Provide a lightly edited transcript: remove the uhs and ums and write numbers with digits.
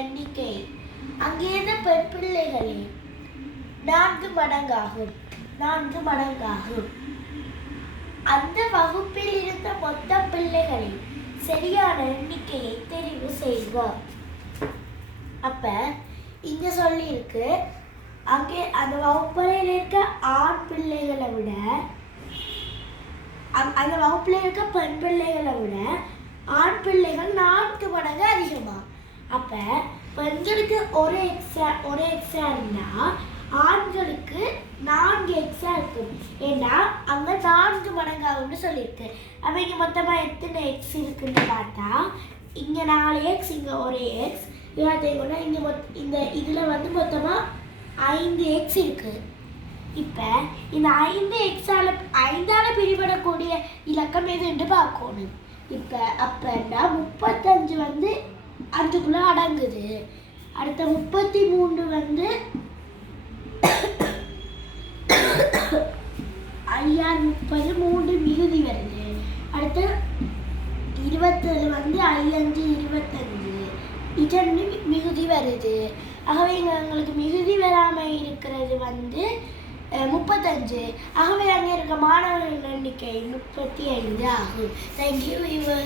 எண்ணிக்கை அங்கிருந்த பெண் பிள்ளைகளில் 4 மடங்காகும். அந்த வகுப்பில் இருந்த மொத்த பிள்ளைகளின் சரியான எண்ணிக்கையை தெரிவு செய்க. அப்ப இங்க சொல்லி இருக்கு, அங்கே அந்த வகுப்பறையில் இருக்க ஆண் பிள்ளைகளை விட அந்த வகுப்பில் இருக்க பெண் பிள்ளைகளை விட ஆண் பிள்ளைகள் 4 மடங்கு அதிகமா. அப்ப பெண்களுக்கு ஒரு எக்ஸா இருந்தா ஆண்களுக்கு 4 எக்ஸா இருக்கும். ஏன்னா அங்க 4 மடங்காகும்னு சொல்லியிருக்கு. அப்ப இங்க மொத்தமா எத்தனை எக்ஸ் இருக்குன்னு பார்த்தா இங்க 4 எக்ஸ், இங்க ஒரு எக்ஸ், இங்க இந்த இதுல வந்து மொத்தமா 5 எக்ஸ் இருக்கு. இப்ப இந்த 5ஆல பிரிபடக்கூடிய இலக்கம் எதுன்னு பார்க்கணும். இப்ப அப்பன்னா 35 வந்து அதுக்குள்ள அடங்குது. அடுத்த 33 வந்து 5×30 3 மிகுதி வருது. அடுத்து 27 வந்து 5×5 25 இது மிகுதி வருது. ஆகவே எங்களுக்கு மிகுதி வராமல் இருக்கிறது வந்து 35. ஆகவே அங்கே இருக்க மாணவர்கள் எண்ணிக்கை 35 ஆகும். தேங்க்யூ.